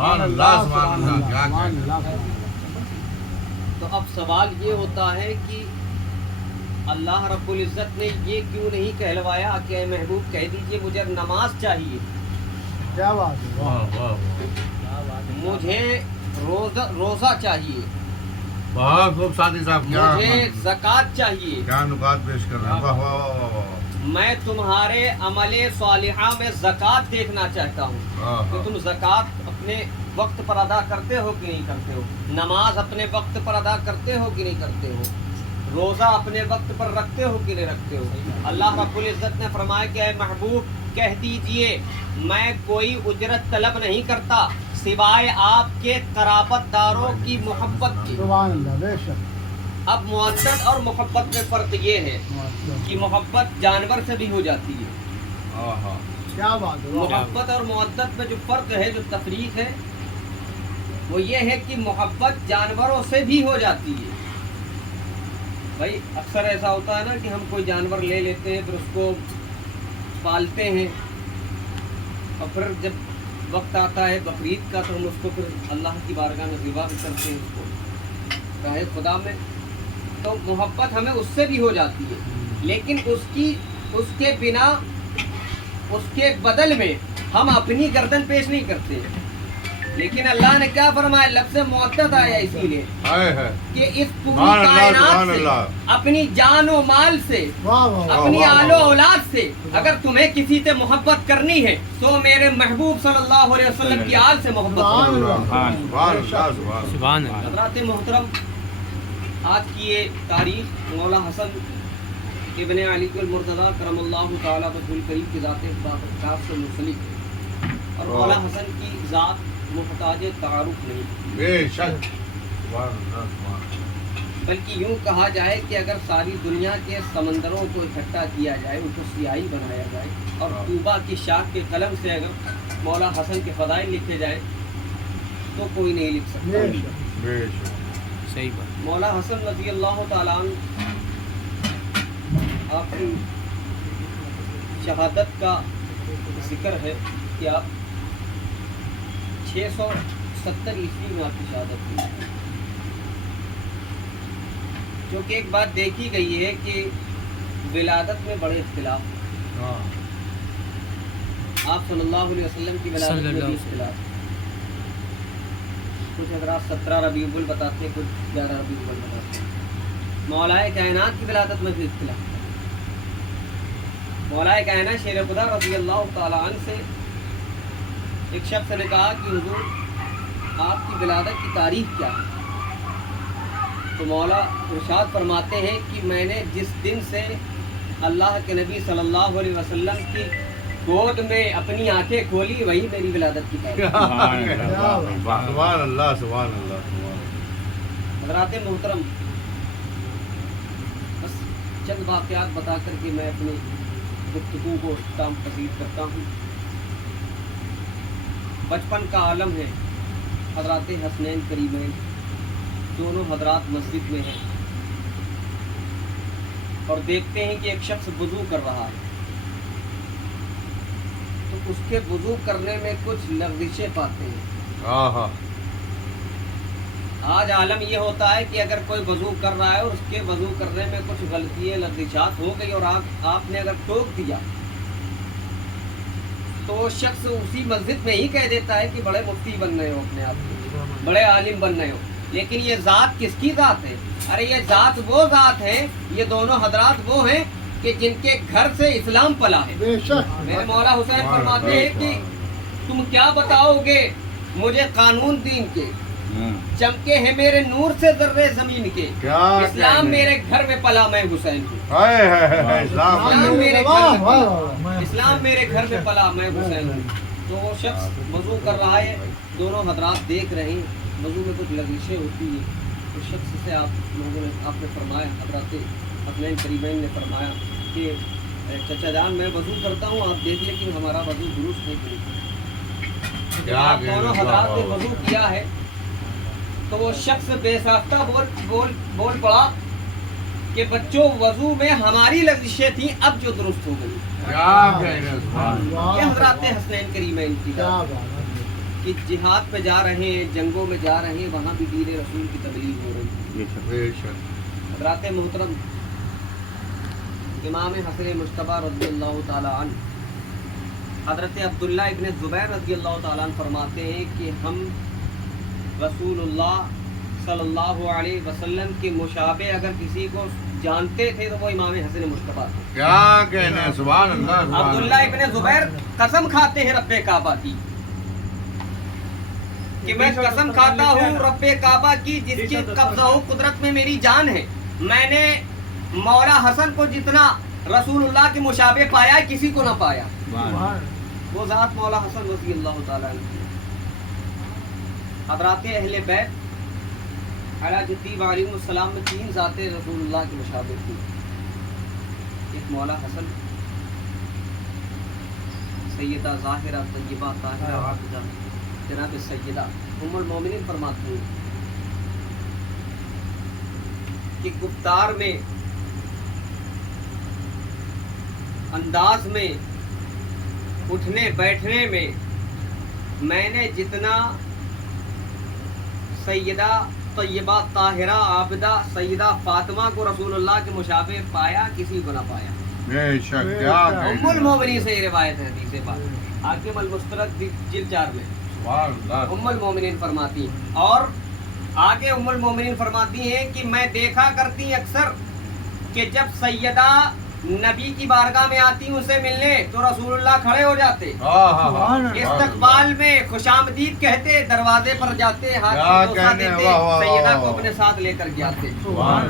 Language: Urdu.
سبحان اللہ سبحان اللہ، کیا کہنا۔ تو اب سوال یہ ہوتا ہے کہ اللہ رب العزت نے یہ کیوں نہیں کہلوایا کہ اے محبوب کہہ دیجئے مجھے نماز چاہیے، کیا بات ہے، واہ واہ واہ، مجھے روزہ چاہیے، بہت خوب ساتھی صاحب، کیا مجھے زکوٰۃ چاہیے، کیا نکات پیش کر رہے ہیں، واہ واہ واہ واہ واہ۔ میں تمہارے عمل صالحہ میں زکوٰۃ دیکھنا چاہتا ہوں کہ تم زکوٰۃ اپنے وقت پر ادا کرتے ہو کہ نہیں کرتے ہو، نماز اپنے وقت پر ادا کرتے ہو کہ نہیں کرتے ہو، روزہ اپنے وقت پر رکھتے ہو کہ نہیں رکھتے ہو۔ اللہ رب العزت نے فرمایا کہ اے محبوب کہہ دیجئے میں کوئی اجرت طلب نہیں کرتا سوائے آپ کے قرابت داروں کی محبت کی۔ سبحان اللہ، بے شک، اب معدت اور محبت میں فرق یہ ہے کہ محبت جانور سے بھی ہو جاتی ہے، کیا بات ہے، محبت اور معدت میں جو فرق ہے، جو تفریق ہے، وہ یہ ہے کہ محبت جانوروں سے بھی ہو جاتی ہے۔ بھائی اکثر ایسا ہوتا ہے نا کہ ہم کوئی جانور لے لیتے ہیں، پھر اس کو پالتے ہیں، اور پھر جب وقت آتا ہے بقرعید کا تو ہم اس کو پھر اللہ کی بارگاہ میں ذبح بھی کرتے ہیں، اس کو راہ خدا میں، تو محبت ہمیں اس سے بھی ہو جاتی ہے، لیکن اس کے بنا، اس کے بدل میں ہم اپنی گردن پیش نہیں کرتے۔ لیکن اللہ نے کیا فرمایا، لفظ معدت آیا اسی لیے کہ اس پوری کائنات سے، اپنی جان و مال سے، اپنی آل و اولاد سے اگر تمہیں کسی سے محبت کرنی ہے تو میرے محبوب صلی اللہ علیہ وسلم کی آل سے محبت کرو۔ حضرات محترم، آج کی یہ تاریخ مولا حسن ابن علی المرتضیٰ کرم اللہ تعالیٰ وجہ الکریم کی ذات بابرکات سے منسلک ہے، اور مولا حسن کی ذات محتاج تعارف نہیں، بے شک، بلکہ یوں کہا جائے کہ اگر ساری دنیا کے سمندروں کو اکٹھا کیا جائے، ان کو سیاہی بنایا جائے، اور طوبہ کی شاخ کے قلم سے اگر مولا حسن کے فضائل لکھے جائے تو کوئی نہیں لکھ سکتا۔ بے شک، صحیح بات۔ مولا حسن رضی اللہ تعالیٰ عنہ آپ کی شہادت کا ذکر ہے کہ آپ 670 عیسوی میں آپ کی شہادت ہوئی، جو کہ ایک بات دیکھی گئی ہے کہ ولادت میں بڑے اختلاف ہیں۔ آپ صلی اللہ علیہ وسلم کی ولادت میں بھی اختلاف، کچھ حضرات 17 ربیع الاول بتاتے ہیں، کچھ 11 ربیع الاول بتاتے ہیں۔ مولا کائنات کی ولادت میں بھی اختلاف، مولا کائنات شیر خدا رضی اللہ تعالیٰ عنہ سے ایک شخص نے کہا کہ حضور آپ کی ولادت کی تاریخ کیا ہے؟ تو مولا ارشاد فرماتے ہیں کہ میں نے جس دن سے اللہ کے نبی صلی اللہ علیہ وسلم کی گود میں اپنی آنکھیں کھولی وہی میری ولادت کی تاریخ۔ سبحان اللہ سبحان اللہ۔ حضرات محترم، بس چند واقعات بتا کر کے میں اپنی گفتگو کو اختتام پذیر کرتا ہوں۔ بچپن کا عالم ہے، حضرات حسنین کریمین دونوں حضرات مسجد میں ہیں اور دیکھتے ہیں کہ ایک شخص وضو کر رہا ہے، تو اس کے وضو کرنے میں کچھ لغزشیں پاتے ہیں۔ آج عالم یہ ہوتا ہے کہ اگر کوئی وضو کر رہا ہے اور اس کے وضو کرنے میں کچھ غلطیاں لغزشات ہو گئی اور آپ نے اگر ٹوک دیا تو شخص اسی مسجد میں ہی کہہ دیتا ہے کہ بڑے مفتی بن رہے ہو، اپنے آپ کو بڑے عالم بن رہے ہو، لیکن یہ ذات کس کی ذات ہے؟ ارے یہ ذات وہ ذات ہے، یہ دونوں حضرات وہ ہیں کہ جن کے گھر سے اسلام پلا ہے۔ میرے مولا حسین فرماتے ہیں کہ تم کیا بتاؤ گے مجھے قانون دین کے، چمکے ہیں میرے نور سے ذرے زمین کے، اسلام میرے گھر میں پلا میں حسین ہوں، اسلام میرے گھر میں پلا میں حسین ہوں۔ تو وہ شخص وضو کر رہا ہے، دونوں حضرات دیکھ رہے ہیں، وضو میں کچھ لغزشیں ہوتی ہیں، اس شخص سے آپ نے فرمایا، حضرات حسنین کریمین نے فرمایا کہ چچا جان میں وضو کرتا ہوں، آپ دیکھ لیں کہ ہمارا وضو درست نہیں کرتا۔ دونوں حضرات نے وضو کیا ہے تو وہ شخص بے ساختہ بول پڑا کہ بچوں وضو میں ہماری لغزشیں تھیں اب جو درست ہو گئی۔ یہ حضرات حسنین کریمین کی کہ جہاد پہ جا رہے ہیں، جنگوں میں جا رہے ہیں، وہاں بھی دین رسول کی تبلیغ ہو رہی ہے۔ بے شک حضرات محترم امام حسن مجتبی رضی اللہ تعالیٰ عنہ، حضرت عبداللہ ابن زبیر رضی اللہ تعالیٰ عنہ فرماتے ہیں کہ ہم رسول اللہ صلی اللہ علیہ وسلم کے مشابہ اگر کسی کو جانتے تھے تو وہ امام حسن مجتبی تھے۔ کیا کہنے ہیں، سبحان اللہ سبحان عبداللہ اللہ۔ ابن زبیر قسم کھاتے ہیں رب کعبہ کی کہ میں قسم کھاتا ہوں رب کعبہ کی جس کی قبضہ و قدرت میں میری جان ہے، میں نے مولا حسن کو جتنا رسول اللہ کے مشابہ پایا ہے کسی کو نہ پایا۔ وہ ذات مولا حسن رضی اللہ تعالیٰ عنہ۔ حضرات اہل بیت علیہ ترتیب علیہم السلام میں 3 ذاتیں رسول اللہ کے مشابہ تھیں۔ ایک مولا حسن، سیدہ ظاہرہ طیبہ طاہرہ عابدہ جناب سیدہ ام المومنین فرماتی ہیں کہ گفتار میں، انداز میں، اٹھنے بیٹھنے میں نے جتنا سیدہ طیبہ طاہرہ عابدہ سیدہ فاطمہ کو رسول اللہ کے مشابہ پایا کسی کو نہ پایا۔ بے شک کیا ام کہنے ہیں۔ المومنین سے یہ روایت ہے، حدیث پاک حاکم المستدرک جلد 4 میں سبحان اللہ۔ ام المومنین فرماتی ہیں، اور آگے ام المومنین فرماتی ہیں کہ میں دیکھا کرتی اکثر کہ جب سیدہ نبی کی بارگاہ میں آتی ان سے ملنے تو رسول اللہ کھڑے ہو جاتے، استقبال میں خوش آمدید کہتے، دروازے پر جاتے، ہاتھ کیا میں بوسہ کہنے ہیں، دیتے، واہ واہ واہ سیدہ واہ کو واہ۔ اپنے ساتھ لے کر جاتے۔ سبحان